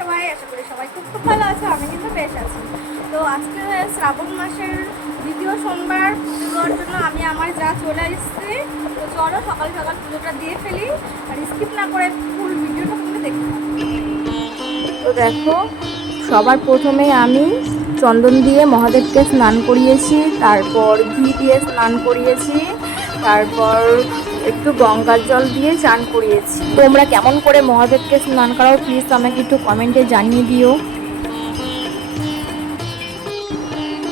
সবাই, আশা করি সবাই খুব খুব ভালো আছো, আমি কিন্তু বেশ আছি। তো আজকে শ্রাবণ মাসের দ্বিতীয় সোমবার পুজোর জন্য আমি আমার যা চলে এসেছি, তো চলো সকাল সকাল পুজোটা দিয়ে ফেলি, আর স্কিপ না করে ফুল ভিডিওটা তুমি দেখতে তো দেখো, সবার প্রথমে আমি চন্দন দিয়ে মহাদেবকে স্নান করিয়েছি, তারপর ঘি দিয়ে স্নান করিয়েছি, তারপর একটু গঙ্গার জল দিয়ে চান করিয়েছি। তোমরা কেমন করে মহাদেবকে স্নান করাও প্লিজ আমাকে একটু কমেন্টে জানিয়ে দিও।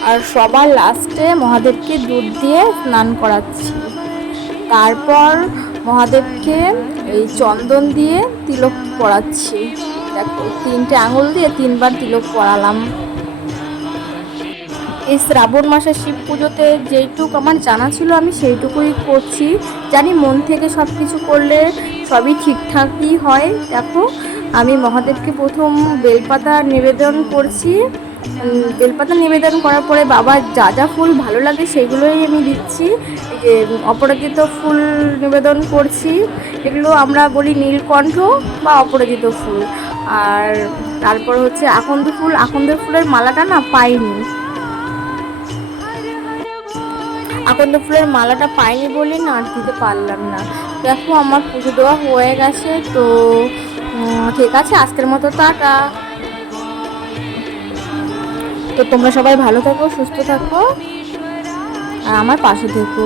আর সবার লাস্টে মহাদেবকে দুধ দিয়ে স্নান করাচ্ছি। তারপর মহাদেবকে এই চন্দন দিয়ে তিলক পরাচ্ছি। দেখো, তিনটে আঙুল দিয়ে তিনবার তিলক পরালাম। এই শ্রাবণ মাসের শিব পুজোতে যেইটুক আমার জানা ছিল, আমি সেইটুকুই করছি। জানি মন থেকে সব কিছু করলে সবই ঠিকঠাকই হয়। দেখো, আমি মহাদেবকে প্রথম বেলপাতা নিবেদন করছি। বেলপাতা নিবেদন করার পরে বাবার যা যা ফুল ভালো লাগে সেগুলোই আমি দিচ্ছি। যে, অপরাজিত ফুল নিবেদন করছি। এগুলো আমরা বলি নীলকণ্ঠ বা অপরাজিত ফুল। আর তারপর হচ্ছে আকন্দ ফুল। আকন্দ ফুলের মালাটা না পাইনি। আকন্দ ফুলের মালাটা পাইনি বলে না দিতে পারলাম না। দেখো, আমার পুজো দেওয়া হয়ে গেছে, তো ঠিক আছে, আজকের মতো টাটা। তো তোমরা সবাই ভালো থাকো, সুস্থ থাকো, আর আমার পাশে থেকো।